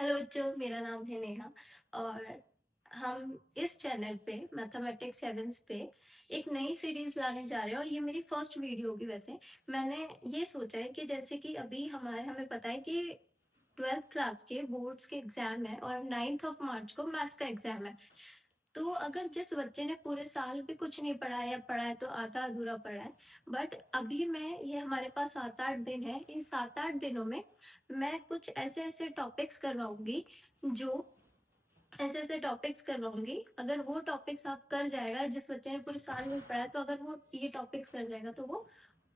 Hello बच्चों, मेरा नाम है नेहा और हम इस चैनल पे मैथमेटिक्स सेवेंस पे एक नई सीरीज लाने जा रहे हैं और ये मेरी फर्स्ट वीडियो होगी। वैसे मैंने ये सोचा है कि जैसे कि अभी हमें पता है कि 12th क्लास के बोर्ड्स के एग्जाम है और 9th ऑफ मार्च को मैथ्स का एग्जाम है। तो अगर जिस बच्चे ने पूरे साल भी कुछ नहीं पढ़ा है या पढ़ा है तो आधा अधूरा पढ़ा है, बट अभी मैं ये हमारे पास 7-8 दिन है। इन 7-8 दिनों में मैं कुछ ऐसे ऐसे टॉपिक्स करवाऊंगी जो ऐसे ऐसे टॉपिक्स करवाऊंगी। अगर वो टॉपिक्स आप कर जाएगा, जिस बच्चे ने पूरे साल में पढ़ा है, तो अगर वो ये टॉपिक्स कर जाएगा तो वो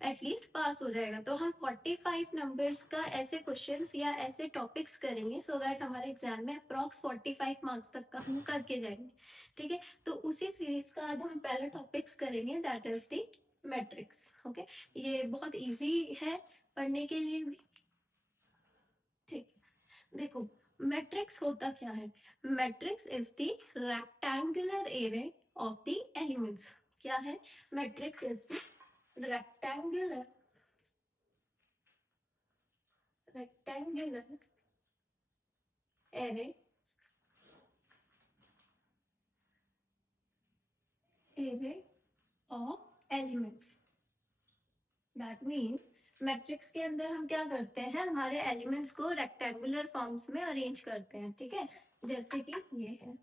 एटलीस्ट पास हो जाएगा। तो हम 45 नंबर्स का ऐसे क्वेश्चंस या ऐसे टॉपिक्स करेंगे सो दैट हमारे एग्जाम में अप्रॉक्स 45 मार्क्स तक का हम करके जाएंगे। ठीक है, तो उसी सीरीज का आज हम पहला टॉपिक्स करेंगे, that is the matrix. Okay, ये बहुत इजी है पढ़ने के लिए भी। ठीक, देखो मैट्रिक्स होता क्या है। Matrix is the rectangular array of the elements. क्या है? Matrix is the rectangular rectangular array of elements। That means matrix के अंदर हम क्या करते हैं, हमारे एलिमेंट्स को रेक्टेंगुलर फॉर्म्स में अरेंज करते हैं। ठीक है, जैसे कि ये है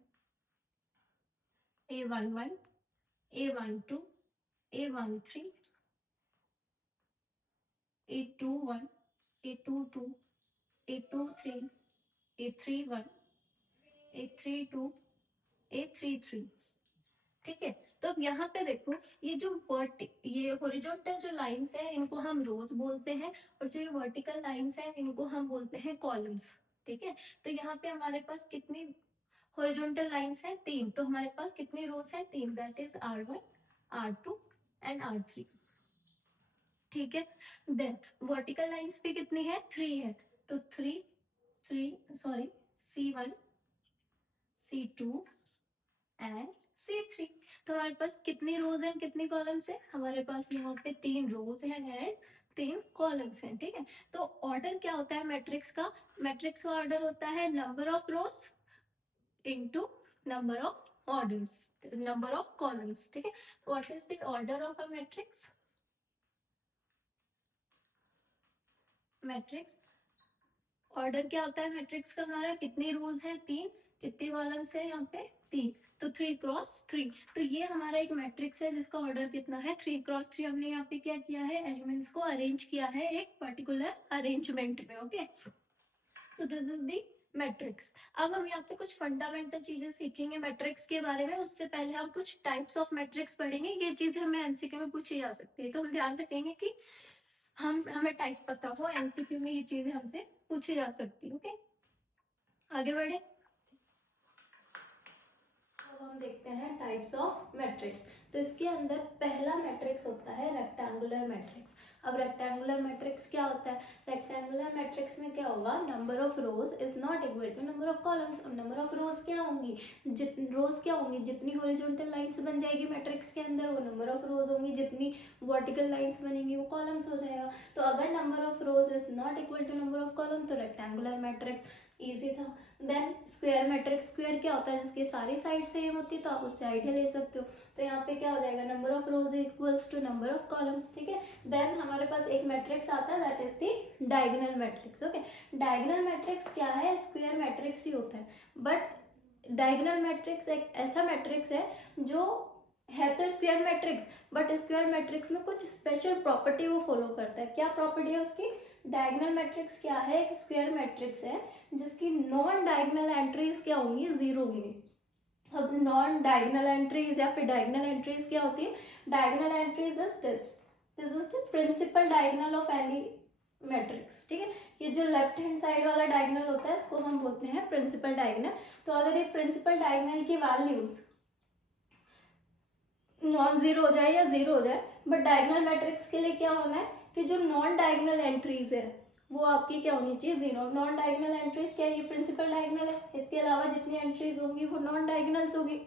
A11, A12, A13, A21, A22, A23, A31, A32, A33। ठीक है, तो अब यहाँ पे देखो, ये हॉरिजॉन्टल जो लाइंस है इनको हम रोज बोलते हैं और जो ये वर्टिकल लाइंस है इनको हम बोलते हैं कॉलम्स। ठीक है, तो यहाँ पे हमारे पास कितनी हॉरिजॉन्टल लाइंस है? 3। तो हमारे पास कितनी रोज है? 3, that is R1, R2 and R3। ठीक है, देन वर्टिकल लाइंस पे कितनी है? 3 है। तो C1, C2 एंड C3। तो हमारे पास कितनी रोज है, कितनी कॉलम्स है? हमारे पास यहाँ पे 3 रोज है एंड 3 कॉलम्स हैं। ठीक है, तो ऑर्डर क्या होता है मैट्रिक्स का? मैट्रिक्स का ऑर्डर होता है number of rose into number of orders, number of columns. ठीक है, what is the order of a matrix? Matrix order क्या होता है मैट्रिक्स का? हमारा कितनी रोज है? 3। कितनी कॉलम्स है यहाँ पे? 3। तो 3 क्रॉस 3। तो ये हमारा एक मैट्रिक्स है जिसका ऑर्डर कितना है? 3 क्रॉस 3। हमने यहाँ पे क्या किया है? एलिमेंट्स को अरेंज किया है एक पर्टिकुलर अरेंजमेंट में। ओके, तो दिस इज दी मैट्रिक्स। अब हम यहाँ पे कुछ फंडामेंटल चीजें सीखेंगे मैट्रिक्स के बारे में। उससे पहले हम कुछ टाइप्स ऑफ मैट्रिक्स पढ़ेंगे। ये चीजें हमें एमसीक्यू में पूछी जा सकती है, तो हम ध्यान रखेंगे कि हमें टाइप पता हो। एमसीक्यू में ये चीजें हमसे पूछी जा सकती है। ओके, आगे बढ़े। अब हम देखते हैं टाइप्स ऑफ मैट्रिक्स। तो इसके अंदर पहला मैट्रिक्स होता है रेक्टेंगुलर मैट्रिक्स। अब रेक्टेंगुलर मैट्रिक्स क्या होता है? रेक्टेंगुलर मैट्रिक्स में क्या होगा? Number of rows is not equal to number of columns. और नंबर ऑफ रोज क्या होंगी? जितनी हॉरिजॉन्टल लाइंस बन जाएगी मैट्रिक्स के अंदर, वो नंबर ऑफ रोज होंगी। जितनी वर्टिकल लाइंस बनेंगी वो कॉलम्स हो जाएगा। तो अगर number of rows is not equal to number of column तो रेक्टेंगुलर मैट्रिक्स इजी था। देन स्क्वायर मैट्रिक्स, स्क्वायर क्या होता है? जिसकी सारी साइड सेम होती है, तो आप उससे आइडिया ले सकते हो। तो यहाँ पे क्या हो जाएगा? Number of rows equals to number of column. ठीक है, देन हमारे पास एक मैट्रिक्स आता है that is the diagonal matrix. Okay, diagonal matrix क्या है? स्क्वायर मैट्रिक्स ही होता है, बट डायगोनल मैट्रिक्स एक ऐसा मैट्रिक्स है जो है तो square matrix, but square matrix में कुछ स्पेशल प्रॉपर्टी वो फॉलो करता है। क्या प्रॉपर्टी है उसकी? डायगोनल मैट्रिक्स क्या है? एक स्क्वायर मैट्रिक्स है जिसकी नॉन डायगोनल एंट्रीज क्या होंगी? 0 होंगी। अब नॉन डायगोनल एंट्रीज या फिर डायगोनल एंट्रीज क्या होती है? Diagonal entries is this is the principal diagonal of any matrix. ठीक है, ये जो लेफ्ट हैंड साइड वाला डायगोनल होता है इसको हम बोलते हैं प्रिंसिपल डायगोनल। तो अगर ये प्रिंसिपल डायगोनल की वैल्यूज नॉन जीरो हो जाए या 0 हो जाए, बट डायगोनल मैट्रिक्स के लिए क्या होना है कि जो नॉन डायगोनल एंट्रीज है वो आपकी क्या होनी चाहिए? 0। नॉन डायगोनल एंट्रीज क्या है? ये प्रिंसिपल डायगोनल है, इसके अलावा जितनी एंट्रीज होंगी वो नॉन डायगोनल्स होगी।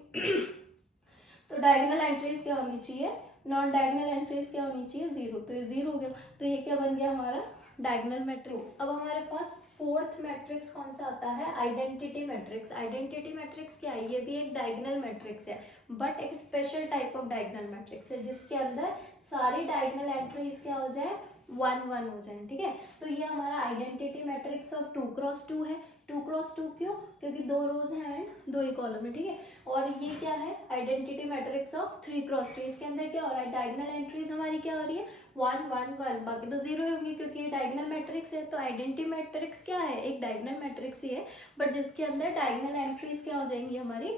तो डायगोनल एंट्रीज क्या होनी चाहिए? नॉन डायगोनल एंट्रीज क्या होनी चाहिए? 0। तो ये 0 हो गया, तो ये क्या बन गया हमारा? Diagonal matrix. अब हमारे पास फोर्थ मैट्रिक्स कौन सा आता है, आइडेंटिटी मैट्रिक्स। आइडेंटिटी मैट्रिक्स क्या है, ये भी एक डायगोनल मैट्रिक्स है, बट एक special type of diagonal matrix है जिसके अंदर सारी डायगोनल एंट्रीज क्या हो जाए, 1 1 हो जाए, ठीक है। तो ये हमारा आइडेंटिटी मैट्रिक्स ऑफ 2x2 है। 2x2 क्यों, क्योंकि 2 रोज हैं एंड 2 ही कॉलम है, ठीक है। और ये क्या है, आइडेंटिटी मैट्रिक्स ऑफ 3x3। इसके अंदर क्या हो रहा है, डायगोनल एंट्रीज हमारी क्या हो रही है, 1 1 1, बाकी तो 0 होंगी क्योंकि ये डायगोनल मैट्रिक्स है। तो आइडेंटिटी मैट्रिक्स क्या है, एक डायगोनल मैट्रिक्स ही है, बट जिसके अंदर डायगोनल एंट्रीज क्या हो जाएंगी हमारी,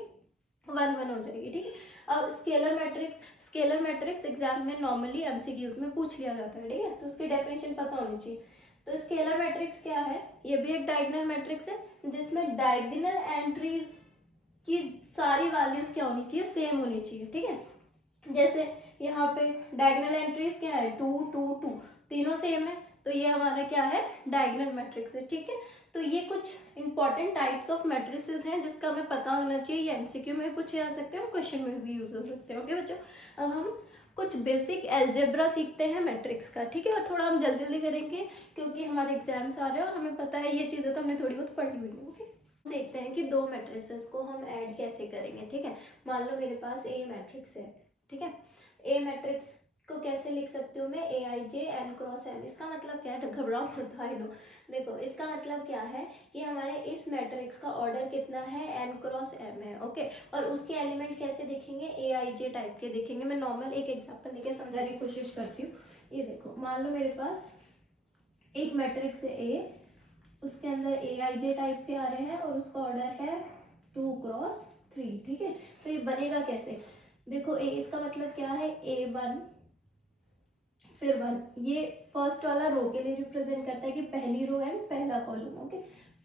1 1 हो जाएगी, ठीक है। अब स्केलर मैट्रिक्स एग्जाम में नॉर्मली एमसीक्यूज में पूछ लिया जाता है, ठीक है, तो उसकी डेफिनेशन पता होनी चाहिए। तो स्केलर मैट्रिक्स क्या है, ये भी एक डायगोनल मैट्रिक्स है जिसमें डायगोनल एंट्रीज की सारी वैल्यूज क्या होनी चाहिए, सेम होनी चाहिए, ठीक है। जैसे यहाँ पे डायगोनल एंट्रीज क्या है, 2 2 2, तीनों सेम है, तो ये हमारा क्या है, डायगोनल मैट्रिक्स है, ठीक है। तो ये कुछ इंपॉर्टेंट टाइप्स ऑफ मैट्रिसेस हैं जिसका हमें पता होना चाहिए। ये एमसीक्यू में भी पूछे जा सकते हैं और क्वेश्चन में भी यूज हो सकते हैं, ओके बच्चों। अब हम कुछ बेसिक एल्जेब्रा सीखते हैं मैट्रिक्स का, ठीक है, और थोड़ा हम जल्दी जल्दी करेंगे क्योंकि हमारे एग्जाम्स आ रहे हैं और हमें पता है ये चीज़ें तो हमने थोड़ी बहुत पढ़ी हुई है, ओके। देखते हैं कि दो मैट्रिसेस को हम ऐड कैसे करेंगे, ठीक है। मान लो मेरे पास ए मैट्रिक्स है, ठीक है। ए मैट्रिक्स को कैसे लिख सकती हूँ मैं, ए i j n cross M. इसका मतलब क्या है, घबराओ मत, आई नो। देखो इसका मतलब क्या है कि हमारे इस मैट्रिक्स का ऑर्डर कितना है, एन क्रॉस एम है, ओके। और उसके एलिमेंट कैसे दिखेंगे, ए आई जे टाइप के दिखेंगे। मैं नॉर्मल एक एग्जांपल लेके समझाने की कोशिश करती हूँ। ये देखो, मान लो मेरे पास एक मैट्रिक्स है ए, उसके अंदर ए आई जे टाइप के आ रहे हैं और उसका ऑर्डर है 2x3, ठीक है। तो ये बनेगा कैसे, देखो ए, इसका मतलब क्या है, A1 फिर 1, ये फर्स्ट वाला रो के लिए रिप्रेजेंट करता है कि पहली रो एंड पहला कॉलम, ओके।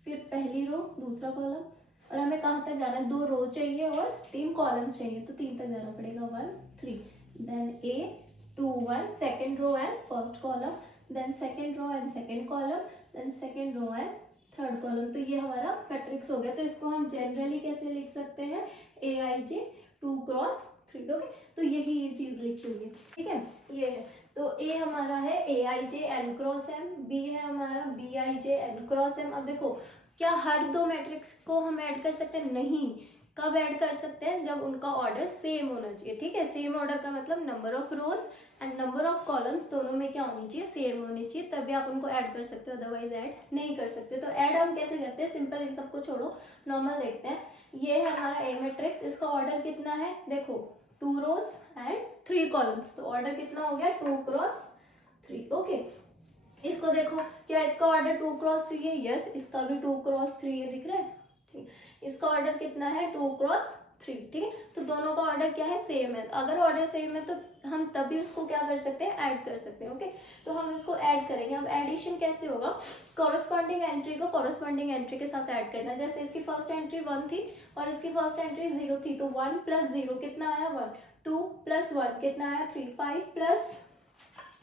फिर पहली रो दूसरा कॉलम, और हमें कहाँ तक जाना है, 2 रो चाहिए और 3 कॉलम्स चाहिए, तो 3 तक जाना पड़ेगा, 1 3, then A 2 1 second row and first column, then second row and second column, then second row and third column. तो ये हमारा मैट्रिक्स हो गया। तो इसको हम जनरली कैसे लिख सकते हैं, ए आई जे 2x3, ओके। तो यही ये चीज लिखी हुई है, ठीक है, ये है। तो ए हमारा है a i j n cross m, b है हमारा b i j n cross m. अब देखो, क्या हर दो मैट्रिक्स को हम ऐड कर सकते हैं, नहीं। कब ऐड कर सकते हैं, जब उनका ऑर्डर सेम होना चाहिए, ठीक है। सेम ऑर्डर का मतलब number of rose and number of columns दोनों में क्या होनी चाहिए, सेम होनी चाहिए, तभी आप उनको ऐड कर सकते हो, अदरवाइज ऐड नहीं कर सकते। तो ऐड हम कैसे करते हैं, सिंपल, इन सबको छोड़ो, नॉर्मल देखते हैं। ये है हमारा ए मैट्रिक्स, इसका ऑर्डर कितना है, देखो 2 रोज एंड 3 कॉलम्स, तो ऑर्डर कितना हो गया, 2x3, ओके। इसको देखो, क्या इसका ऑर्डर 2x3 है, यस, इसका भी 2x3 है, दिख रहा है, ठीक। इसका ऑर्डर कितना है, 2x3, ठीक है। तो दोनों का ऑर्डर क्या है, सेम है। तो अगर ऑर्डर सेम है तो हम तभी उसको क्या कर सकते हैं, ऐड कर सकते हैं, ओके। तो हम इसको ऐड करेंगे। अब एडिशन कैसे होगा, कॉरस्पॉन्डिंग एंट्री को कॉरस्पॉन्डिंग एंट्री के साथ ऐड करना। जैसे इसकी फर्स्ट एंट्री 1 थी और इसकी फर्स्ट एंट्री 0 थी, तो 1 + 0 कितना आया, 1, 2 + 1 कितना आया, 3, 5 +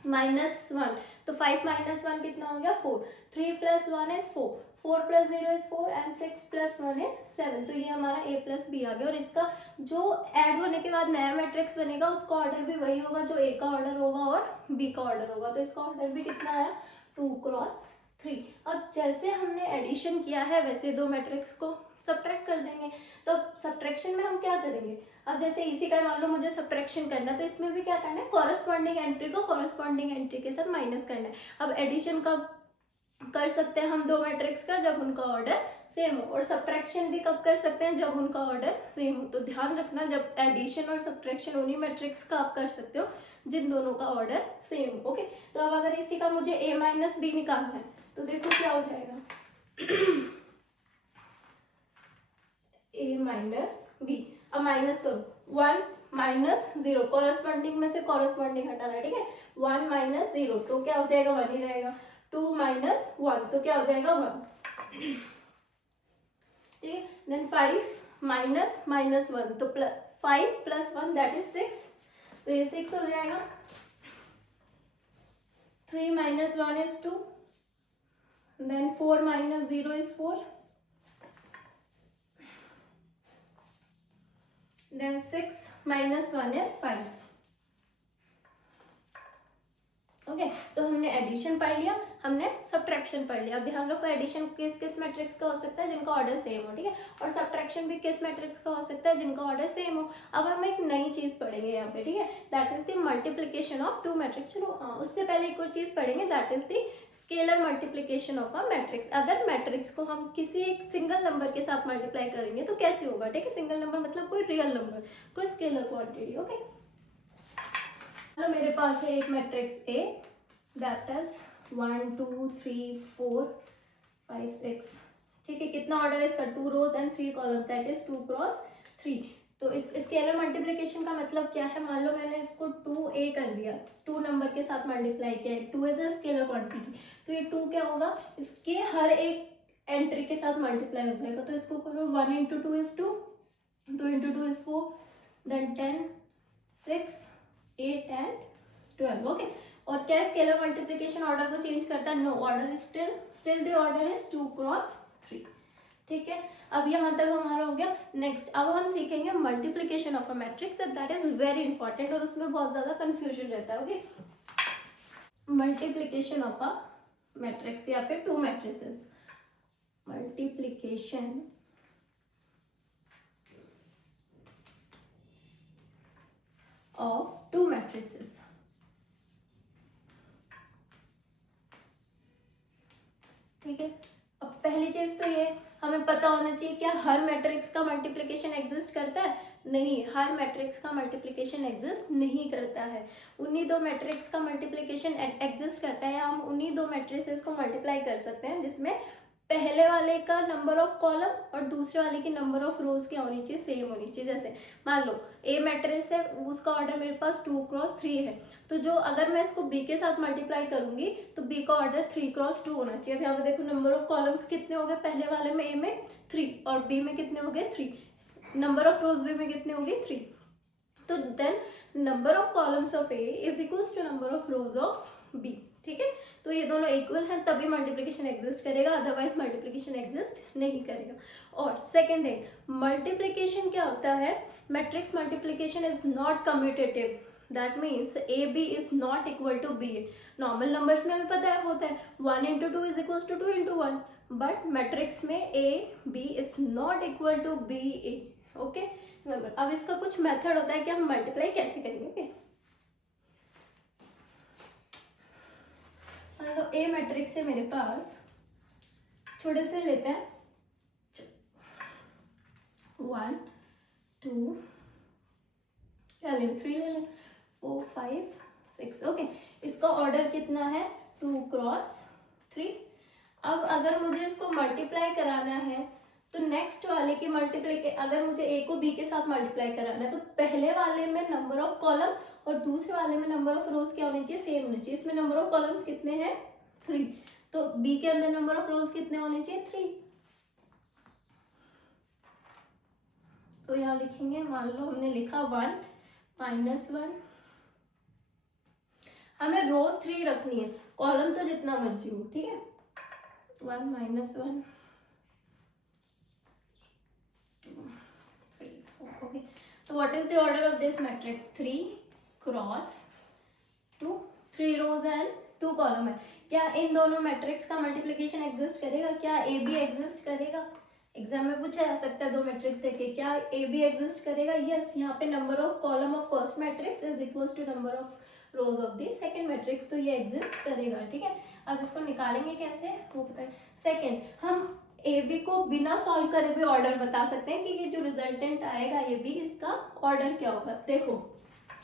-1, तो 5 - 1 कितना हो गया, 4, 3 + 1 is 4, 4 + 0 is 4 एंड 6 + 1 is 7। तो ये हमारा a + b आ गया। और इसका जो ऐड होने के बाद नया मैट्रिक्स बनेगा उसका ऑर्डर भी वही होगा जो a का ऑर्डर होगा और b का ऑर्डर होगा। तो इसका ऑर्डर भी कितना आया, 2x3। अब जैसे हमने एडिशन किया है वैसे दो मैट्रिक्स को सब्ट्रैक्ट कर देंगे। तो सब्ट्रैक्शन में हम क्या करेंगे, अब जैसे इसी का मान लो मुझे सब्ट्रैक्शन करना है, तो इसमें भी क्या करना है, कॉरस्पॉन्डिंग एंट्री को कॉरस्पॉन्डिंग एंट्री के साथ माइनस करना है। अब एडिशन कब कर सकते हैं हम दो मैट्रिक्स का, जब उनका ऑर्डर सेम हो, और सब्ट्रैक्शन भी कब कर सकते हैं, जब उनका ऑर्डर सेम हो। तो ध्यान रखना, जब एडिशन और सब्ट्रैक्शन उन्हीं मैट्रिक्स का आप कर सकते हो जिन दोनों का ऑर्डर सेम हो, ओके। तो अब अगर इसी का मुझे a - b निकालना है तो देखो क्या हो जाएगा, a - b। अब माइनस करो, 1 - 0, कॉरस्पॉन्डिंग में से कॉरस्पॉन्डिंग हटाना है, ठीक है। 1 - 0 तो क्या हो जाएगा, 1 ही रहेगा। 2 - 1 तो क्या हो जाएगा, 1, ठीक है। देन 5 - -1 तो 5 + 1 दैट इज 6, तो ये 6 हो जाएगा। 3 - 1 is 2, then 4 - 0 is 4, then 6 - 1 is 5, okay तो हमने एडिशन पढ़ लिया, हमने सब्ट्रैक्शन पढ़ लिया। अब ध्यान रखो एडिशन किस किस मैट्रिक्स का हो सकता है, जिनका ऑर्डर सेम हो, ठीक है, और सब्ट्रैक्शन भी किस मैट्रिक्स का हो सकता है, जिनका ऑर्डर सेम हो। अब हम एक नई चीज पढ़ेंगे यहाँ पे, ठीक है, that is the multiplication of two matrix. चलो हाँ, उससे पहले एक और चीज पढ़ेंगे, that is the scalar multiplication of a matrix. अगर मैट्रिक्स को हम किसी एक सिंगल नंबर के साथ मल्टीप्लाई करेंगे तो कैसे होगा, ठीक है, सिंगल नंबर मतलब कोई रियल नंबर, कोई स्केलर क्वांटिटी। ओके तो मेरे पास है एक मैट्रिक्स ए, दैट इज 1 2 3 4 5 6, ठीक है, कितना ऑर्डर है इसका, 2 rows and 3 column, that is 2 cross 3। तो इस स्केलर मल्टीप्लिकेशन का मतलब क्या है, मान लो मैंने इसको 2a कर दिया, 2 नंबर के साथ मल्टीप्लाई किया है, 2 इज अ स्केलर क्वांटिटी, तो ये 2 क्या होगा, इसके हर एक एंट्री के साथ मल्टीप्लाई हो जाएगा। तो इसको करो 1 into 2 is 2, 2 into 2 is 4, then 10 6 8 and 12। Okay और क्या स्केलर मल्टीप्लिकेशन ऑर्डर को चेंज करता है, no, order still the order is 2 cross 3, ठीक है। अब यहाँ तक हमारा हो गया। नेक्स्ट अब हम सीखेंगे multiplication of a matrix, that is very important और उसमें बहुत ज्यादा कंफ्यूजन रहता है। Okay multiplication of a matrix या फिर to matrices, multiplication of to matrices. ठीक है, अब पहली चीज तो ये हमें पता होना चाहिए, क्या हर मैट्रिक्स का मल्टीप्लिकेशन एग्जिस्ट करता है, नहीं, हर मैट्रिक्स का मल्टीप्लिकेशन एग्जिस्ट नहीं करता है। उन्हीं दो मैट्रिक्स का मल्टीप्लिकेशन एग्जिस्ट करता है, हम उन्हीं दो मैट्रिसेस को मल्टीप्लाई कर सकते हैं जिसमें पहले वाले का नंबर ऑफ कॉलम और दूसरे वाले की नंबर ऑफ रोज क्या होनी चाहिए, सेम होनी चाहिए। जैसे मान लो ए मैट्रिक्स है, उसका ऑर्डर मेरे पास 2 क्रॉस 3 है, तो जो अगर मैं इसको बी के साथ मल्टीप्लाई करूंगी तो बी का ऑर्डर 3 क्रॉस 2 होना चाहिए। अब यहाँ पे देखो नंबर ऑफ कॉलम्स कितने हो गए, पहले वाले में ए में 3 और बी में कितने हो गए 3, नंबर ऑफ रोज बी में कितने हो गए 3, तो then number of columns of A is equals to number of rows of B. ठीक है, तो ये दोनों इक्वल हैं तभी मल्टीप्लिकेशन एग्जिस्ट करेगा, अदरवाइज मल्टीप्लिकेशन एग्जिस्ट नहीं करेगा। और सेकेंड थिंग, मल्टीप्लिकेशन क्या होता है, matrix multiplication is not commutative, that means A B is not equal to B A. Normal numbers में हमें पता है होता है 1 into 2 is equal to 2 into 1, but matrix में A B is not equal to B A. Okay अब इसका कुछ मेथड होता है कि हम मल्टीप्लाई कैसे करेंगे। ओके तो ए मैट्रिक्स है मेरे पास, छोटे से लेते हैं 1 2 क्या ले 3 ले लें 4 5 6। ओके इसका ऑर्डर कितना है 2 क्रॉस 3। अब अगर मुझे इसको मल्टीप्लाई कराना है तो नेक्स्ट वाले की मल्टीप्लाई, अगर मुझे ए को बी के साथ मल्टीप्लाई कराना है तो पहले वाले में नंबर ऑफ कॉलम और दूसरे वाले में नंबर ऑफ रोज क्या होनी चाहिए, सेम होनी चाहिए। इसमें नंबर ऑफ कॉलम्स कितने हैं 3, तो बी के अंदर नंबर ऑफ रोज कितने होने चाहिए 3। तो यहाँ लिखेंगे, मान लो हमने लिखा 1 -1, हमें रोज 3 रखनी है, कॉलम तो जितना मर्जी हो, ठीक है। 1 -1 2 3 4। ओके तो what is the order of this matrix, 3 cross 2, 3 rows and 2 column है। क्या इन दोनों मैट्रिक्स का मल्टीप्लिकेशन एग्जिस्ट करेगा, क्या ए बी एग्जिस्ट करेगा, एग्जाम में पूछा जा सकता है। दो मैट्रिक्स देखे, क्या ए बी एग्जिस्ट करेगा, यस। यहाँ पे number of column of first matrix is equals to number of rows of the second matrix, तो ये एग्जिस्ट करेगा। ठीक है, अब इसको निकालेंगे कैसे वो पता है। सेकंड, हम ए बी को बिना सॉल्व करे भी ऑर्डर बता सकते हैं कि ये जो रिजल्टेंट आएगा ए बी, इसका ऑर्डर क्या होगा। देखो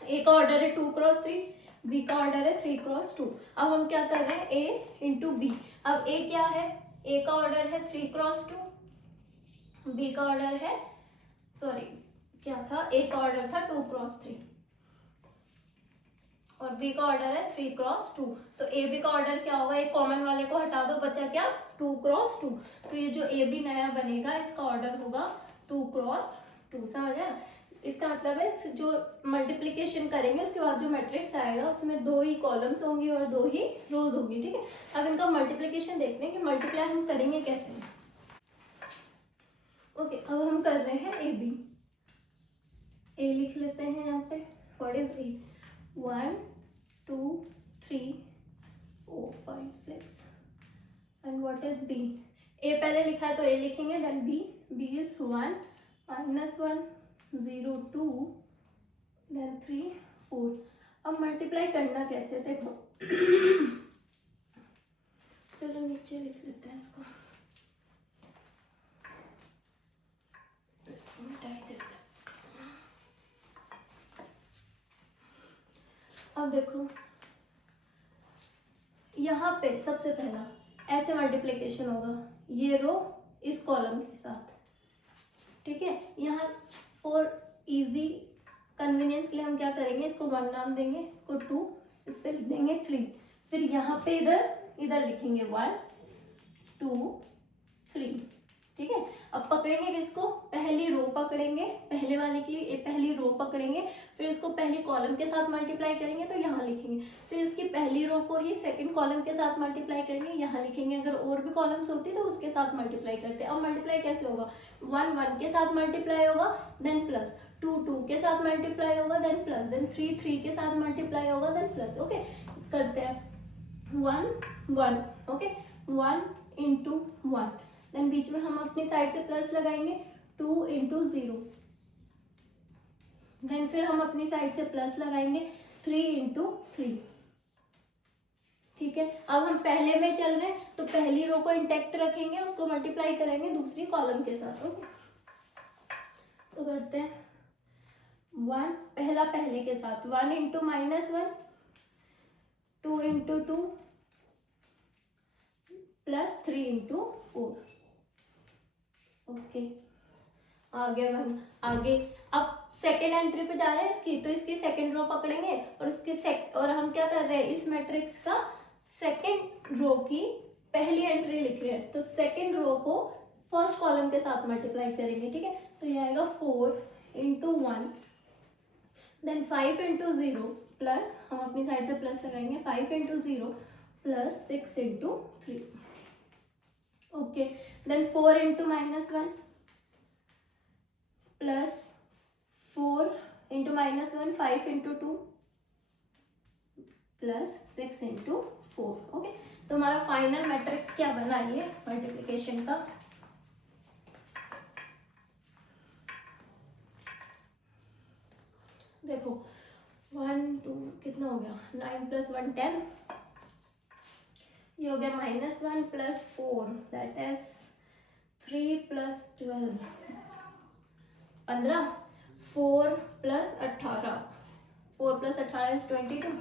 ए का ऑर्डर है 2 क्रॉस 3, बी का ऑर्डर है 3 क्रॉस 2। अब हम क्या कर रहे हैं, ए इंटू बी। अब ए क्या है, ए का ऑर्डर है 3 क्रॉस 2, बी का ऑर्डर है, सॉरी क्या था, ए का ऑर्डर था 2 क्रॉस 3 और बी का ऑर्डर है 3 क्रॉस 2। तो ए बी का ऑर्डर क्या होगा, एक कॉमन वाले को हटा दो, बचा क्या 2 क्रॉस 2। तो ये जो ए बी नया बनेगा इसका ऑर्डर होगा 2 क्रॉस 2। समझ आया, इसका मतलब है जो मल्टीप्लिकेशन करेंगे उसके बाद जो मैट्रिक्स आएगा उसमें 2 ही कॉलम्स होंगी और 2 ही रोज होंगी। ठीक है, अब इनका मल्टीप्लिकेशन देखते हैं कि मल्टीप्लाई हम करेंगे कैसे। ओके अब हम कर रहे हैं ए बी, ए लिख लेते हैं यहाँ पे, what is a, 1 2 3 what is B? A पहले लिखा है तो ए लिखेंगे, then b, b is 1 -1 0 2 then 3 4। अब मल्टीप्लाई करना कैसे देखो चलो नीचे लिख लेते हैं इसको, इसको मिटा ही देते हैं। अब देखो यहाँ पे सबसे पहला ऐसे मल्टीप्लिकेशन होगा, ये रो इस कॉलम के साथ, ठीक है। यहाँ फॉर इजी कन्वीनियंस के लिए हम क्या करेंगे, इसको 1 नाम देंगे, इसको 2, इस पे लिख देंगे 3, फिर यहाँ पे इधर लिखेंगे 1 2 3, ठीक है। अब पकड़ेंगे किसको, पहली रो पकड़ेंगे, पहले वाले की पहली रो पकड़ेंगे, फिर इसको पहली कॉलम के साथ मल्टीप्लाई करेंगे तो यहाँ लिखेंगे, फिर इसकी पहली रो को ही सेकंड कॉलम के साथ मल्टीप्लाई करेंगे, यहाँ लिखेंगे। अगर और भी कॉलम्स होती तो उसके साथ मल्टीप्लाई करते। अब मल्टीप्लाई कैसे होगा, 1 1 के साथ मल्टीप्लाई होगा, देन प्लस, 2 2 के साथ मल्टीप्लाई होगा, देन प्लस, देन 3 3 के साथ मल्टीप्लाई होगा, देन प्लस। ओके, करते हैं 1 1, ओके, 1 इंटू 1, देन बीच में हम अपनी साइड से प्लस लगाएंगे, 2 इंटू 0, देन फिर हम अपनी साइड से प्लस लगाएंगे 3 इंटू 3, ठीक है। अब हम पहले में चल रहे हैं तो पहली रो को इंटैक्ट रखेंगे, उसको मल्टीप्लाई करेंगे दूसरी कॉलम के साथ। ओके, तो करते हैं 1 पहला पहले के साथ, 1 into -1 2 into 2 plus 3 into 4। Okay, आगे मैम आगे। अब सेकेंड एंट्री पे जा रहे हैं इसकी, तो इसकी सेकेंड रो पकड़ेंगे और उसकी और हम क्या कर रहे हैं, इस मैट्रिक्स का सेकेंड रो की पहली एंट्री लिख रहे हैं, तो सेकेंड रो को फर्स्ट कॉलम के साथ मल्टीप्लाई करेंगे, ठीक है। तो ये आएगा 4 इंटू 1 देन 5 इंटू 0 प्लस, हम अपनी साइड से प्लस लगाएंगे, 5 into 0 plus 6 into 3। Okay, then 4 into -1 plus 4 into -1 5 into 2 plus 6 into 4। Okay, तो हमारा फाइनल मैट्रिक्स क्या बना ये मल्टीप्लिकेशन का, देखो 1 2 कितना हो गया, 9 + 1 10, ये हो गया -1 plus 4 that is 3 + 12 15, 4 + 18, 4 + 18 is 22,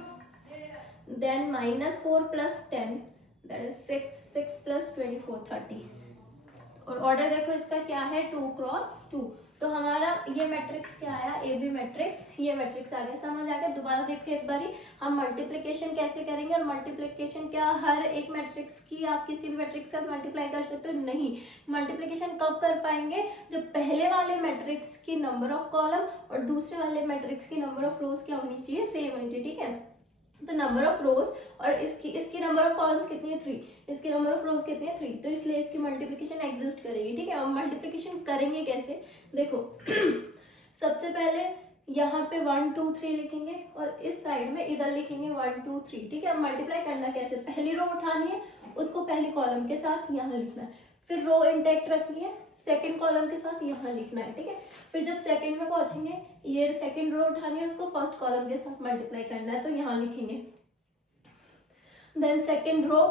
then -4 + 10 that is 6, 6 + 24 30। और ऑर्डर देखो इसका क्या है, 2 क्रॉस 2। तो हमारा ये मैट्रिक्स क्या आया, ए बी मैट्रिक्स, ये मैट्रिक्स आ गया। समझ आ गया? दोबारा देखो एक बारी, हम मल्टीप्लिकेशन कैसे करेंगे, और मल्टीप्लिकेशन क्या हर एक मैट्रिक्स की आप किसी भी मैट्रिक्स के साथ मल्टीप्लाई कर सकते हो? नहीं, मल्टीप्लिकेशन कब कर पाएंगे, जब पहले वाले मैट्रिक्स की नंबर ऑफ कॉलम और दूसरे वाले मैट्रिक्स की नंबर ऑफ रोज क्या होनी चाहिए, सेम होनी चाहिए, ठीक है। तो नंबर ऑफ रोज और इसकी नंबर ऑफ कॉलम्स कितनी है 3, इसकी नंबर ऑफ रोज कितनी है 3, तो इसलिए इसकी मल्टीप्लिकेशन एग्जिस्ट करेगी, ठीक है। अब मल्टीप्लिकेशन करेंगे कैसे, देखो सबसे पहले यहाँ पे 1 2 3 लिखेंगे और इस साइड में इधर लिखेंगे 1 2 3, ठीक है। अब मल्टीप्लाई करना कैसे, पहली रो उठानी है, उसको पहली कॉलम के साथ यहाँ लिखना है, फिर रो इंटैक्ट रखनी है, सेकंड कॉलम के साथ यहाँ लिखना है, ठीक है। फिर जब सेकंड में पहुंचेंगे, ये सेकंड रो उठानी है, उसको फर्स्ट कॉलम के साथ मल्टीप्लाई करना है, तो यहाँ लिखेंगे, then second row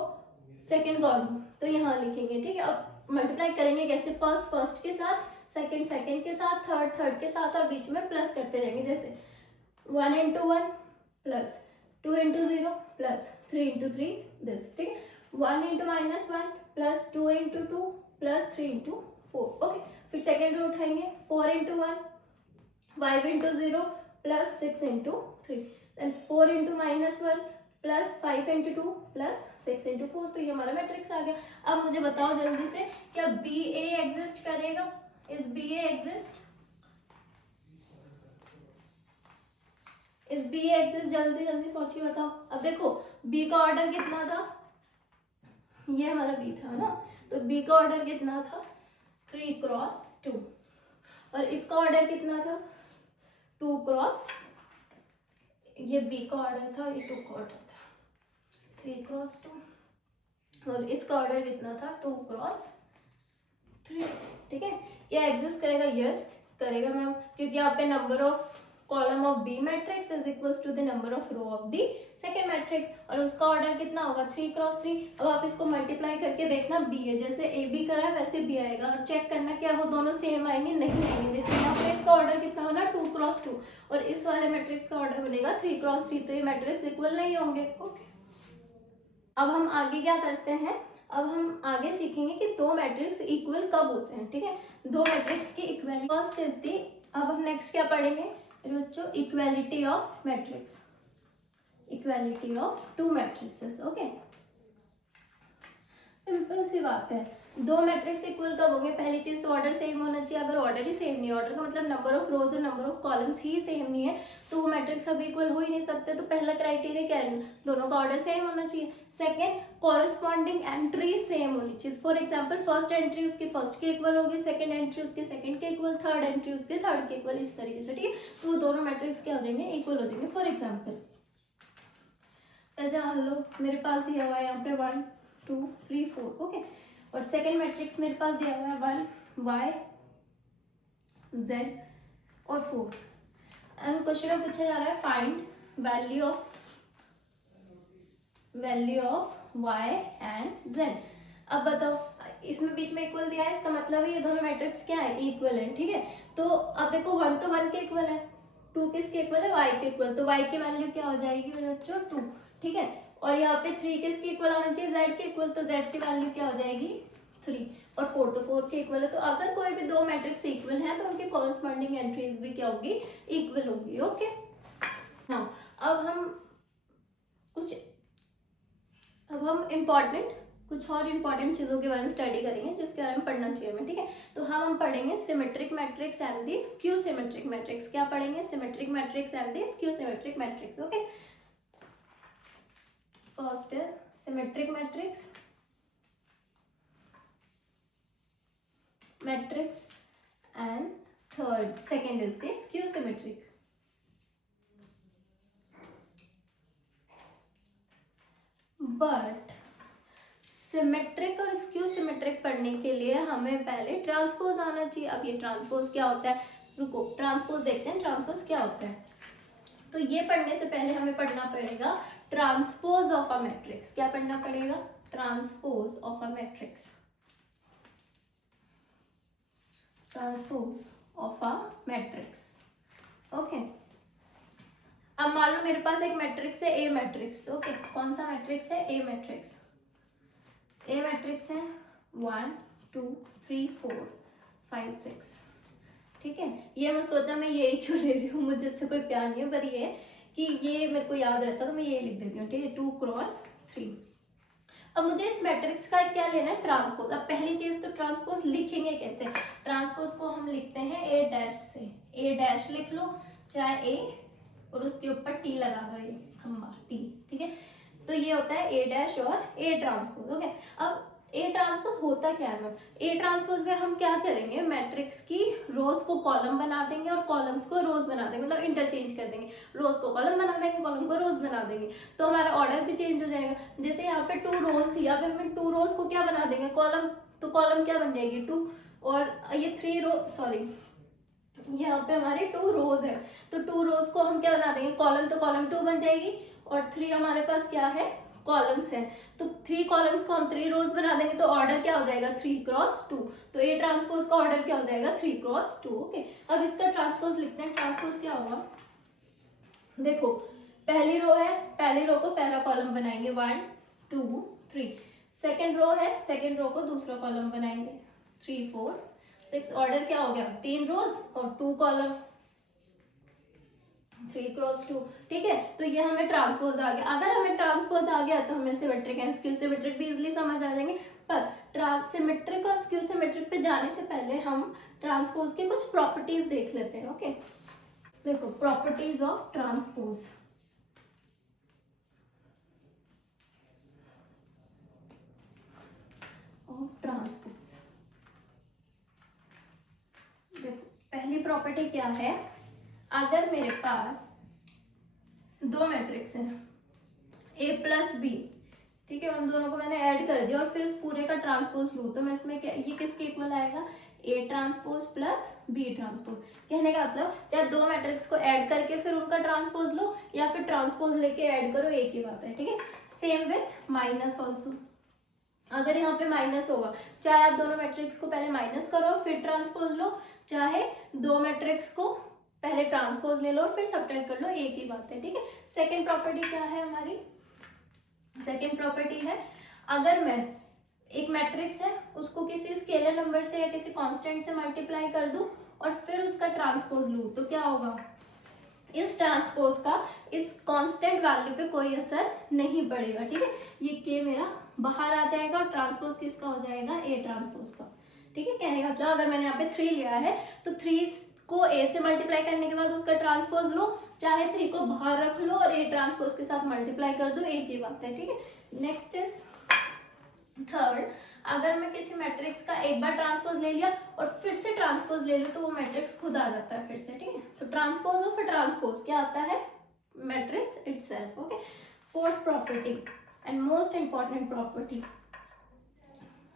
second column, तो यहाँ लिखेंगे, ठीक है। अब मल्टीप्लाई करेंगे कैसे, फर्स्ट के साथ, सेकंड के साथ, थर्ड के साथ, और बीच में प्लस करते जाएंगे, जैसे 1 × 1 प्लस 2 × 0 प्लस 3 × 3 दिस, ठीक है। 1 × -1 प्लस 2 × 2 प्लस 3 × 4। ओके, फिर सेकेंड रो उठाएंगे, 4 × 1 5 × 0 प्लस 6 × 3, देन 4 × -1 प्लस 5 × 2 प्लस 6 × 4। तो ये हमारा मैट्रिक्स आ गया। अब मुझे बताओ जल्दी से, क्या बी ए एग्जिस्ट करेगा, is B A exist, is B A exist, जल्दी जल्दी सोचिए बताओ। अब देखो बी का ऑर्डर कितना था, ये हमारा बी था ना, तो बी का ऑर्डर कितना था 3 × 2, और इसका ऑर्डर कितना था 2 × ये बी का ऑर्डर था, ये 2 का ऑर्डर था, 3 × 2 और इसका ऑर्डर कितना था 2x3। ठीक है, ये एग्जिस्ट करेगा, यस करेगा मैम, क्योंकि यहाँ पे number of column of B matrix is equals to the number of row of the second matrix, और उसका ऑर्डर कितना होगा 3x3। अब आप इसको मल्टीप्लाई करके देखना, बी है जैसे ए बी करा है वैसे बी आएगा, और चेक करना क्या वो दोनों सेम आएंगे, नहीं आएंगे। देखो यहाँ पे इसका ऑर्डर कितना होना 2x2, और इस वाले मैट्रिक्स का ऑर्डर बनेगा 3x3, तो ये मैट्रिक्स इक्वल नहीं होंगे। ओके, अब हम आगे क्या करते हैं, अब हम आगे सीखेंगे कि दो मैट्रिक्स इक्वल कब होते हैं। ठीक है, दो मैट्रिक्स की इक्वालिटी फर्स्ट इज दी, अब हम नेक्स्ट क्या पढ़ेंगे बच्चों, equality of matrix, equality of two matrices. Okay, simple सी बात है, दो मैट्रिक्स इक्वल कब होंगे, पहली चीज तो ऑर्डर सेम होना चाहिए। अगर ऑर्डर ही सेम नहीं है, ऑर्डर का मतलब नंबर ऑफ रोज और number of columns he same नहीं है, तो वो मैट्रिक्स अब इक्वल हो ही नहीं सकते। तो पहला क्राइटेरिया क्या है, दोनों का ऑर्डर सेम होना चाहिए। सेकंड, कॉरेस्पॉन्डिंग एंट्री सेम होनी चाहिए। फॉर एग्जांपल फर्स्ट एंट्री उसकी फर्स्ट के इक्वल होगी, सेकंड एंट्री उसके सेकंड के इक्वल, थर्ड एंट्री उसके थर्ड के इक्वल, इस तरीके से। ठीक है, तो वो दोनों मैट्रिक्स क्या हो जाएंगे, इक्वल हो जाएंगे। फॉर एग्जाम्पल ऐसे मान लो मेरे पास दिया हुआ है यहाँ पे 1 2 3 4। ओके, और सेकेंड मैट्रिक्स मेरे पास दिया हुआ है 1 y z और 4, एंड क्वेश्चन में पूछा जा रहा है find value of y and z। अब बताओ, इसमें बीच में इक्वल दिया है, इसका मतलब है ये दोनों मैट्रिक्स क्या है, इक्वल है। ठीक है, तो अब देखो 1 तो 1 के इक्वल है, 2 किसके इक्वल है, y के इक्वल, तो y की वैल्यू क्या हो जाएगी मेरे बच्चों 2। ठीक है, और यहाँ पे 3 किसके इक्वल आना चाहिए, z के इक्वल, तो z की वैल्यू क्या हो जाएगी 3, और 4 तो 4 के इक्वल है। तो अगर कोई भी दो मैट्रिक्स इक्वल है तो उनकी कॉरेस्पॉन्डिंग एंट्रीज भी क्या होगी, इक्वल होगी। ओके, हाँ अब हम कुछ और इम्पोर्टेंट चीजों के बारे में स्टडी करेंगे जिसके बारे में पढ़ना चाहिए हमें। ठीक है, तो हम पढ़ेंगे symmetric matrix and the skew symmetric matrix. क्या पढ़ेंगे, symmetric matrix and the skew symmetric matrix. Okay, first है symmetric matrix and second is the skew symmetric. But symmetric और स्क्यू सिमेट्रिक पढ़ने के लिए हमें पहले ट्रांसपोज आना चाहिए। अब ये ट्रांसपोज क्या होता है, रुको ट्रांसपोज देखते हैं ट्रांसपोज क्या होता है। तो ये पढ़ने से पहले हमें पढ़ना पड़ेगा ट्रांसपोज ऑफ अ मैट्रिक्स। क्या पढ़ना पड़ेगा, transpose of a matrix, transpose of a matrix. Okay, अब मान लो मेरे पास एक मैट्रिक्स है ए मैट्रिक्स। ओके, कौन सा मैट्रिक्स है, ए मैट्रिक्स। ए मैट्रिक्स है 1 2 3 4 5 6। ठीक है, ये मैं सोचा मैं यही क्यों ले रही हूँ, मुझे इससे कोई प्यार नहीं है, पर ये है कि ये मेरे को याद रहता तो मैं ये लिख देती हूँ। ठीक है, 2x3। अब मुझे इस मैट्रिक्स का क्या लेना है, ट्रांसपोज। अब पहली चीज तो ट्रांसपोज लिखेंगे कैसे, ट्रांसपोज को हम लिखते हैं ए डैश से, ए डैश लिख लो चाहे ए और उसके ऊपर टी लगा दो, ये खम्बा टी। ठीक है, तो ये होता है ए डैश और ए ट्रांसपोज। ओके, अब ए ट्रांसपोज होता क्या है मैम, ए ट्रांसपोज में हम क्या करेंगे, मैट्रिक्स की रोज को कॉलम बना देंगे और कॉलम्स को रोज बना देंगे, मतलब इंटरचेंज कर देंगे, रोज को कॉलम बना देंगे, कॉलम को रोज बना देंगे, तो हमारा ऑर्डर भी चेंज हो जाएगा। जैसे यहाँ पे 2 रोज थी, अब हमें 2 रोज को क्या बना देंगे, कॉलम, तो कॉलम क्या बन जाएगी 2, और ये 3 रो सॉरी यहाँ पे हमारे 2 रोज है, तो 2 रोज को हम क्या बना देंगे, कॉलम, तो कॉलम 2 बन जाएगी, और 3 हमारे पास क्या है, कॉलम्स है, तो 3 कॉलम्स को हम 3 रोज बना देंगे, तो ऑर्डर क्या हो जाएगा 3x2, तो ए ट्रांसपोज का ऑर्डर क्या हो जाएगा 3x2। ओके, अब इसका ट्रांसपोज लिखते हैं, ट्रांसपोज क्या होगा, देखो पहली रो है, पहली रो को पहला कॉलम बनाएंगे 1 2 3, सेकेंड रो है, सेकेंड रो को दूसरा कॉलम बनाएंगे 3 4 6, ऑर्डर क्या हो गया 3 रोज और 2 कॉलम, 3x2। ठीक है, तो ये हमें ट्रांसपोज आ गया। अगर हमें ट्रांसपोज आ गया तो हमें सिमेट्रिक एंड स्क्यू सिमेट्रिक भी इजीली समझ आ जाएंगे। पर सिमेट्रिक और स्क्यू सिमेट्रिक पे जाने से पहले हम ट्रांसपोज के कुछ प्रॉपर्टीज देख लेते हैं। ओके, देखो प्रॉपर्टीज ऑफ ट्रांसपोज, देखो पहली प्रॉपर्टी क्या है, अगर मेरे पास दो मैट्रिक्स हैं ए प्लस बी, ठीक है, उन दोनों को मैंने ऐड कर दिया और फिर इस पूरे का ट्रांसपोज लूँ तो मैं इसमें क्या, ये किसके इक्वल आएगा, A transpose plus B transpose. कहने का मतलब चाहे दो मैट्रिक्स को ऐड करके फिर उनका ट्रांसपोज लो या फिर ट्रांसपोज लेके ऐड करो, एक ही बात है। ठीक है, सेम विथ माइनस ऑल्सो। अगर यहाँ पे माइनस होगा, चाहे आप दोनों मैट्रिक्स को पहले माइनस करो फिर ट्रांसपोज लो, चाहे दो मैट्रिक्स को पहले ट्रांसपोज ले लो फिर सब्ट्रैक्ट कर लो, एक ही बात है। ठीक है, सेकेंड प्रॉपर्टी क्या है हमारी, सेकेंड प्रॉपर्टी है अगर मैं एक मैट्रिक्स है उसको किसी स्केलर नंबर से या किसी कांस्टेंट से मल्टीप्लाई कर दूं और फिर उसका ट्रांसपोज लूं तो क्या होगा, इस ट्रांसपोज का इस कांस्टेंट वैल्यू पे कोई असर नहीं पड़ेगा। ठीक है, ये के मेरा बाहर आ जाएगा और ट्रांसपोज किसका हो जाएगा, ए ट्रांसपोज का। ठीक है, कहने का मतलब अगर मैंने यहाँ पे 3 लिया है तो 3 को ए से मल्टीप्लाई करने के बाद उसका ट्रांसपोज लो, चाहे 3 को बाहर रख लो और ए ट्रांसपोज के साथ मल्टीप्लाई कर दो, एक ही बात है। ठीक है, नेक्स्ट इज थर्ड, अगर मैं किसी मैट्रिक्स का एक बार ट्रांसपोज ले लिया और फिर से ट्रांसपोज ले लूं तो वो मैट्रिक्स खुद आ जाता है फिर से। ठीक है, तो ट्रांसपोज ऑफ ट्रांसपोज क्या आता है, matrix itself. Okay, fourth property and most important property,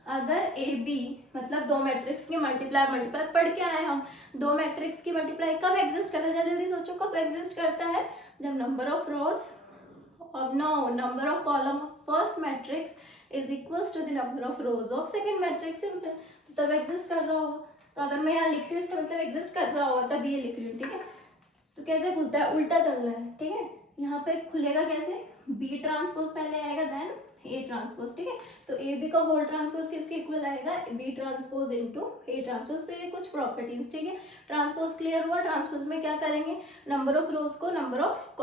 अगर ए बी मतलब दो मैट्रिक्स की मल्टीप्लाई पढ़ के आए हम, दो मैट्रिक्स की मल्टीप्लाई कब एग्जिस्ट करता है, जल्दी जल्दी सोचो कब एग्जिस्ट करता है, जब नंबर ऑफ रोज और no number of column of first matrix is equals to the number of rows of second matrix, simple, तो तब एग्जिस्ट कर रहा होगा। तो अगर मैं यहाँ लिख रही हूँ इसका मतलब एग्जिस्ट कर रहा होगा, तब ये लिख रही हूँ। ठीक है, तो कैसे खुलता है, उल्टा चल रहा है। ठीक है, यहाँ पे खुलेगा कैसे, बी ट्रांसपोज पहले आएगा देन ए ट्रांसपोज। ठीक है, तो ए बी का होल ट्रांसपोज किसके इक्वल आएगा, B transpose into A transpose. तो ये कुछ प्रॉपर्टीज। ठीक है, ट्रांसपोज क्लियर हुआ। ट्रांसपोज में क्या करेंगे, नंबर ऑफ रोज को नंबर ऑफ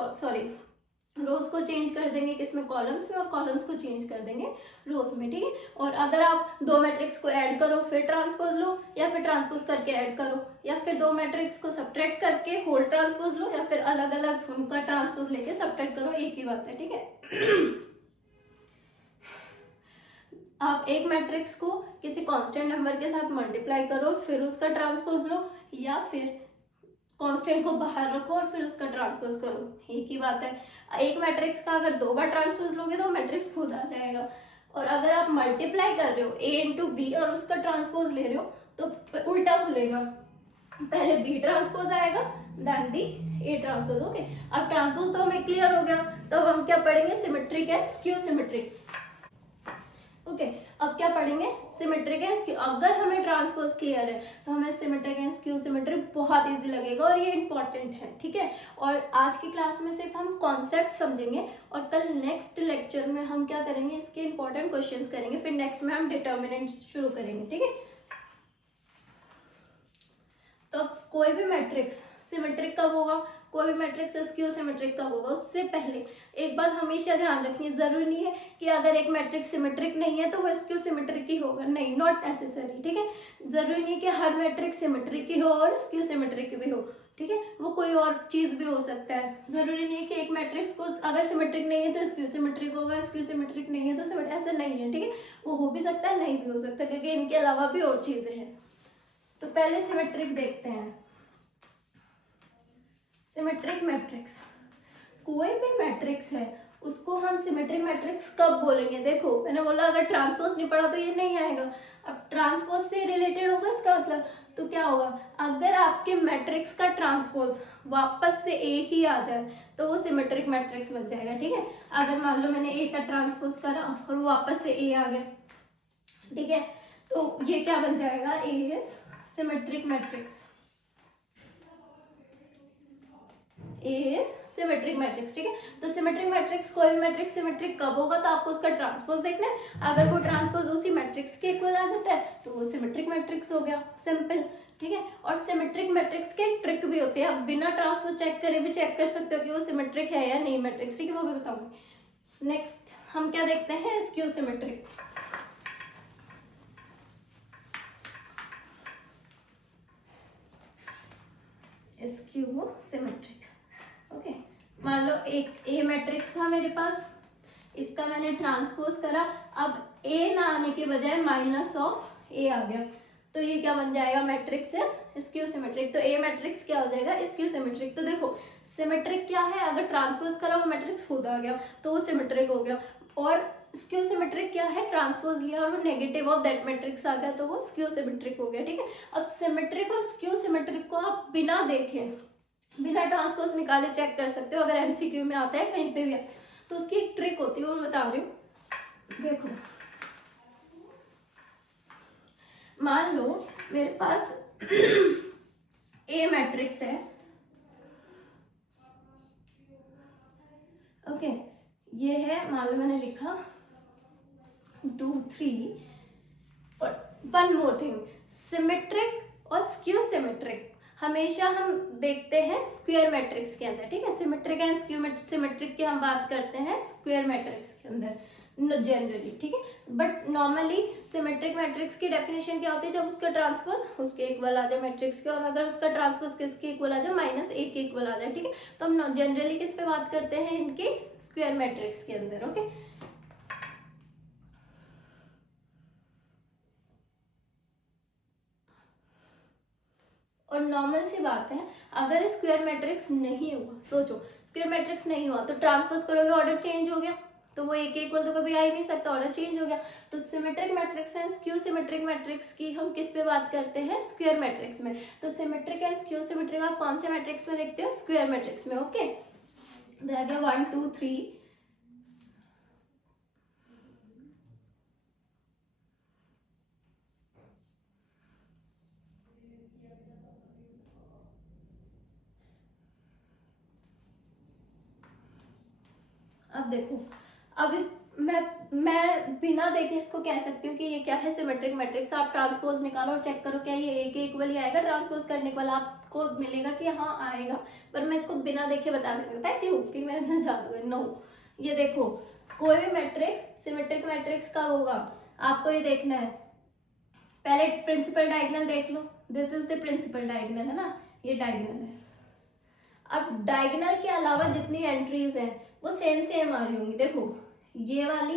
रोज को चेंज कर देंगे किसमें, कॉलम्स में, और कॉलम्स को चेंज कर देंगे रोज में। ठीक है, और अगर आप दो मैट्रिक्स को ऐड करो फिर ट्रांसपोज लो या फिर ट्रांसपोज करके ऐड करो या फिर दो मैट्रिक्स को सब्ट्रैक्ट करके होल ट्रांसपोज लो या फिर अलग अलग उनका ट्रांसपोज लेके सब्ट्रैक्ट करो, एक ही बात है। ठीक है, आप एक मैट्रिक्स को किसी कांस्टेंट नंबर के साथ मल्टीप्लाई करो फिर उसका ट्रांसपोज लो या फिर कांस्टेंट को बाहर रखो और फिर उसका ट्रांसपोज करो, एक ही बात है। एक मैट्रिक्स का अगर दो बार ट्रांसपोज लोगे तो मैट्रिक्स खुद आ जाएगा, और अगर आप मल्टीप्लाई कर रहे हो ए इंटू बी और उसका ट्रांसपोज ले रहे हो तो उल्टा खुलेगा, पहले बी ट्रांसपोज आएगा then the A transpose. Okay, अब ट्रांसपोज तो हमें क्लियर हो गया, तो अब हम क्या पढ़ेंगे, symmetric and skew symmetric. Okay, अब क्या पढ़ेंगे, सिमेट्रिक एंड स्क्यू। अगर हमें ट्रांसपोज क्लियर है तो हमें सिमेट्रिक एंड स्क्यू सिमेट्रिक बहुत इजी लगेगा और ये इंपॉर्टेंट है। ठीक है, और आज की क्लास में सिर्फ हम कॉन्सेप्ट समझेंगे और कल नेक्स्ट लेक्चर में हम क्या करेंगे, इसके इंपॉर्टेंट क्वेश्चंस करेंगे, फिर नेक्स्ट में हम डिटर्मिनेंट शुरू करेंगे। ठीक है, तो कोई भी मैट्रिक्स सिमेट्रिक कब होगा, कोई भी मैट्रिक्स स्क्यू सिमेट्रिक कब होगा, उससे पहले एक बात हमेशा ध्यान रखनी, जरूरी नहीं है कि अगर एक मैट्रिक्स सिमेट्रिक नहीं है तो वो स्क्यू सिमेट्रिक ही होगा, नहीं, नॉट नेसेसरी। ठीक है, जरूरी नहीं कि हर मैट्रिक्स सिमेट्रिक ही हो और स्क्यू सिमेट्रिक भी हो। ठीक है, वो कोई और चीज भी हो सकता है, जरूरी नहीं है कि एक मैट्रिक्स को अगर सिमेट्रिक नहीं है तो स्क्यू सिमेट्रिक होगा, स्क्यू सिमेट्रिक नहीं है तो सिमेट्रिक, ऐसा नहीं है। ठीक है, वो हो भी सकता है, नहीं भी हो सकता, क्योंकि इनके अलावा भी और चीजें हैं। तो पहले सिमेट्रिक देखते हैं, सिमेट्रिक मैट्रिक्स। कोई भी मैट्रिक्स है उसको हम सिमेट्रिक मैट्रिक्स कब बोलेंगे, देखो मैंने बोला अगर ट्रांसपोज नहीं पढ़ा तो ये नहीं आएगा, अब ट्रांसपोज से रिलेटेड होगा इसका मतलब, तो क्या होगा, अगर आपके मैट्रिक्स का ट्रांसपोज वापस से ए ही आ जाए तो वो सिमेट्रिक मैट्रिक्स बन जाएगा। ठीक है, अगर मान लो मैंने ए का ट्रांसपोज करा और वापस से ए आ गया, ठीक है, तो ये क्या बन जाएगा, a is symmetric matrix, a is symmetric matrix. ठीक है, तो सिमेट्रिक मैट्रिक्स, कोई भी मैट्रिक्स सिमेट्रिक कब होगा तो आपको उसका ट्रांसपोज देखना है, अगर वो ट्रांसपोज उसी मैट्रिक्स के इक्वल आ जाता है तो वो सिमेट्रिक मैट्रिक्स हो गया, सिंपल। ठीक है, और सिमेट्रिक मैट्रिक्स के ट्रिक भी होते हैं, आप बिना ट्रांसपोज चेक करे भी चेक कर सकते हो कि वो सिमेट्रिक है या नहीं मैट्रिक्स। ठीक है, वो भी बताऊंगी। नेक्स्ट हम क्या देखते हैं, skew symmetric. Skew symmetric. Okay, मान लो एक ए मैट्रिक्स था मेरे पास, इसका मैंने ट्रांसपोज करा, अब ए ना आने के बजाय माइनस ऑफ ए आ गया, तो ये क्या बन जाएगा, मैट्रिक्स इज स्क्यू सिमेट्रिक। तो ए मैट्रिक्स क्या हो जाएगा, स्क्यू सिमेट्रिक। तो देखो सिमेट्रिक क्या है, अगर ट्रांसपोज करा वो मैट्रिक्स खुद आ गया तो वो सिमेट्रिक हो गया, और स्क्यू सिमेट्रिक क्या है, ट्रांसपोज लिया और वो नेगेटिव ऑफ दैट मैट्रिक्स आ गया तो वो स्क्यू सिमेट्रिक हो गया, ठीक है। अब सिमेट्रिक और स्क्यू सिमेट्रिक को आप बिना देखे, बिना ट्रांसपोज निकाले चेक कर सकते हो, अगर एमसीक्यू में आता है कहीं पे भी। तो उसकी एक ट्रिक होती है, वो बता रही हूँ। देखो, मान लो मेरे पास ए मैट्रिक्स है, ओके, ये है, मान लो मैंने लिखा 2 3, और वन मोर थिंग, सिमेट्रिक और स्क्यू सिमेट्रिक हमेशा हम देखते हैं स्क्वायर मैट्रिक्स के अंदर, ठीक है। सिमेट्रिक एंड स्क्यू सिमेट्रिक की हम बात करते हैं स्क्वायर मैट्रिक्स के अंदर जनरली, ठीक है। बट नॉर्मली सिमेट्रिक मैट्रिक्स की डेफिनेशन क्या होती है, जब उसका ट्रांसपोज उसके इक्वल आ जाए मैट्रिक्स के, और अगर उसका ट्रांसपोज किसके इक्वल आ जाए, -1 के इक्वल आ जाए, ठीक है। तो हम जनरली किस पे बात करते हैं, इनके स्क्वायर मैट्रिक्स के अंदर, ओके। और नॉर्मल सी बात है, अगर स्क्वायर मैट्रिक्स नहीं हुआ, सोचो स्क्वायर मैट्रिक्स नहीं हुआ तो ट्रांसपोज करोगे, ऑर्डर चेंज हो गया, तो वो एक इक्वल तो कभी आ ही नहीं सकता, ऑर्डर चेंज हो गया। तो symmetric matrix and skew symmetric matrix की हम किस पे बात करते हैं, स्क्वायर मैट्रिक्स में। तो सिमेट्रिक एंड स्क्यू सिमेट्रिक आप कौन से मैट्रिक्स में देखते हो, स्क्वायर मैट्रिक्स में, ओके। 1 2 3, अब देखो, अब इस मैं बिना देखे इसको कह सकती हूँ कि ये क्या है, सिमेट्रिक मैट्रिक्स। आप ट्रांसपोज निकालो और चेक करो क्या ये ए के इक्वल ही आएगा, ट्रांसपोज करने के बाद आपको मिलेगा कि हाँ आएगा। पर मैं इसको बिना देखे बता सकता है, क्यों, क्योंकि मेरे अंदर जादू है। नो, ये देखो, कोई भी मैट्रिक्स सिमेट्रिक मैट्रिक्स का होगा, आपको ये देखना है, पहले प्रिंसिपल डायगोनल देख लो, this is the principal diagonal, है ना, ये डायगोनल है। अब डायगोनल के अलावा जितनी एंट्रीज हैं वो सेम सेम आ रही होंगी, देखो ये वाली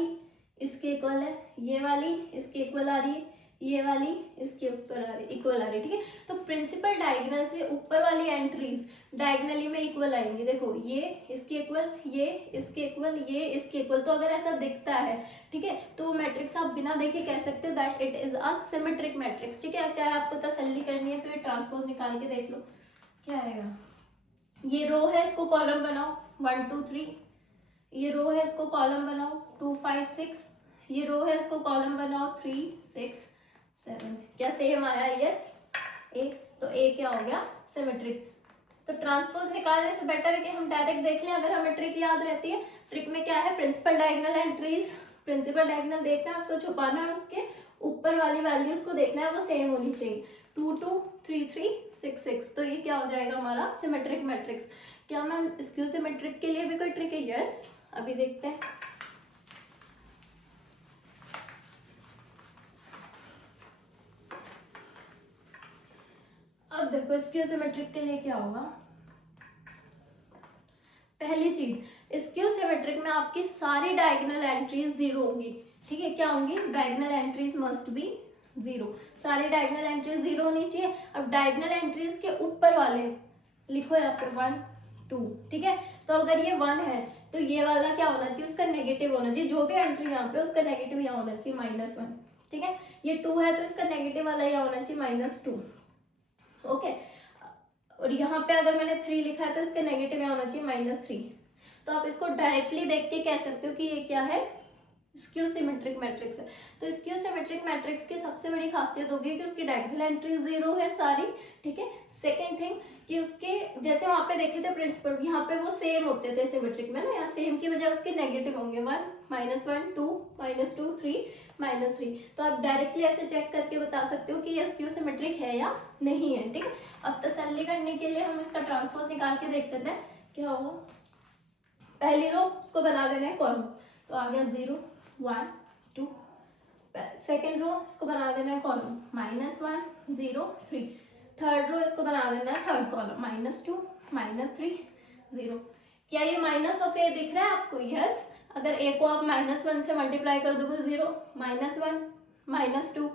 इसके इक्वल है, ये वाली इसके इक्वल आ रही है, ये वाली इसके ऊपर आ रही, इक्वल आ रही है, ठीक है। तो प्रिंसिपल डायगोनल से ऊपर वाली एंट्रीज डायगोनली में इक्वल आएंगी, देखो ये इसके इक्वल, ये इसके इक्वल, ये इसके इक्वल। तो अगर ऐसा दिखता है, ठीक है, तो मैट्रिक्स आप बिना देखे कह सकते हो that it is a symmetric matrix, ठीक है। चाहे आपको तसल्ली करनी है तो ये ट्रांसपोज निकाल के देख लो क्या आएगा। ये रो है, इसको कॉलम बनाओ 1 2 3, ये रो है, इसको कॉलम बनाओ 2 5 6, ये रो है, इसको कॉलम बनाओ 3 6 7। क्या सेम आया, यस ए। तो ए क्या हो गया, सिमेट्रिक। तो ट्रांसपोज निकालने से बेटर है कि हम डायरेक्ट देख लें, अगर हमें ट्रिक याद रहती है। ट्रिक में क्या है, principal diagonal entries, principal diagonal देखना है, उसको छुपाना है, उसके ऊपर वाली वैल्यूज को देखना है, वो सेम होनी चाहिए, 2 2 3 3 6 6। तो ये क्या हो जाएगा हमारा सिमेट्रिक मैट्रिक्स। क्या मैम स्क्यू सिमेट्रिक के लिए भी कोई ट्रिक है, यस, अभी देखते हैं। अब देखो स्क्यू सिमेट्रिक के लिए क्या होगा। पहली चीज, स्क्यू सिमेट्रिक में आपकी सारी डायगोनल एंट्रीज 0 होंगी, ठीक है। क्या होंगी, डायगोनल एंट्रीज मस्ट बी 0, सारी डायगोनल एंट्रीज 0 होनी चाहिए। अब डायगोनल एंट्रीज के ऊपर वाले लिखो यहाँ पे 1 2, ठीक है। तो अगर ये 1 है तो ये वाला क्या होना चाहिए, उसका नेगेटिव होना चाहिए, जो भी एंट्री यहाँ पे उसका नेगेटिव यहाँ होना चाहिए -1, ठीक है। ये 2 है तो इसका नेगेटिव वाला यहाँ होना चाहिए -2, ओके। और यहाँ पे अगर मैंने 3 लिखा है तो इसका नेगेटिव यहाँ होना चाहिए -3। तो आप इसको डायरेक्टली देख के कह सकते हो कि ये क्या है, स्क्यू सिमेट्रिक मैट्रिक्स है। तो स्क्यू सिमेट्रिक मैट्रिक्स की सबसे बड़ी खासियत होगी कि उसकी डायगोनल एंट्री 0 है सारी, ठीक है। सेकंड थिंग कि उसके जैसे वहां पे देखे थे प्रिंसिपल, यहाँ पे वो सेम होते थे सिमेट्रिक में ना, यहाँ सेम की बजाय उसके नेगेटिव होंगे 1 -1 2 -2 3 -3। तो आप डायरेक्टली ऐसे चेक करके बता सकते हो कि ये स्क्यू सिमेट्रिक है या नहीं है, ठीक है। अब तसल्ली करने के लिए हम इसका ट्रांसपोज निकाल के देख लेते हैं क्या होगा। पहली रो उसको बना देना है कॉलम, तो आ गया 0 1 2। सेकेंड रो इसको बना देना है कॉलम -1 0 3। थर्ड रो इसको बना देना है थर्ड कॉलम -2 -3 0। क्या ये माइनस ऑफ ए दिख रहा है आपको, यस। अगर ए को आप -1 से मल्टीप्लाई कर दोगे 0 -1 -2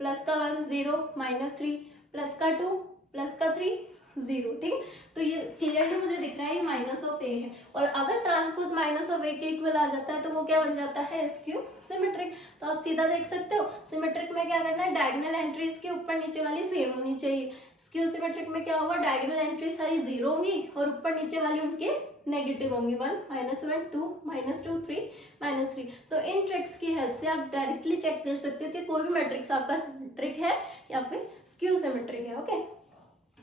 प्लस का 1 0 -3 प्लस का 2 प्लस का 3 0, ठीक है। तो ये क्लियरली मुझे दिख रहा है ये माइनस ऑफ ए है, और अगर ट्रांसपोज माइनस ऑफ ए के इक्वल आ जाता है तो वो क्या बन जाता है, स्क्यू सिमेट्रिक। तो आप सीधा देख सकते हो सिमेट्रिक में क्या करना है, डायगोनल एंट्रीज के ऊपर नीचे वाली सेम होनी चाहिए। स्क्यू सिमेट्रिक में क्या होगा, डायगोनल एंट्री सारी 0 होंगी और ऊपर नीचे वाली उनके नेगेटिव होंगी, 1 -1 2 -2 3 -3। तो इन ट्रिक्स की हेल्प से आप डायरेक्टली चेक कर सकते हो कि कोई भी मैट्रिक्स आपका सिमेट्रिक है या फिर स्क्यू सिमेट्रिक है। ओके,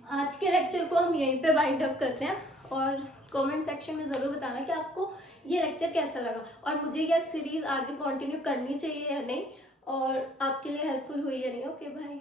आज के लेक्चर को हम यहीं पे वाइंड अप करते हैं, और कमेंट सेक्शन में ज़रूर बताना कि आपको ये लेक्चर कैसा लगा और मुझे यह सीरीज आगे कंटिन्यू करनी चाहिए या नहीं, और आपके लिए हेल्पफुल हुई या नहीं। Okay, bye.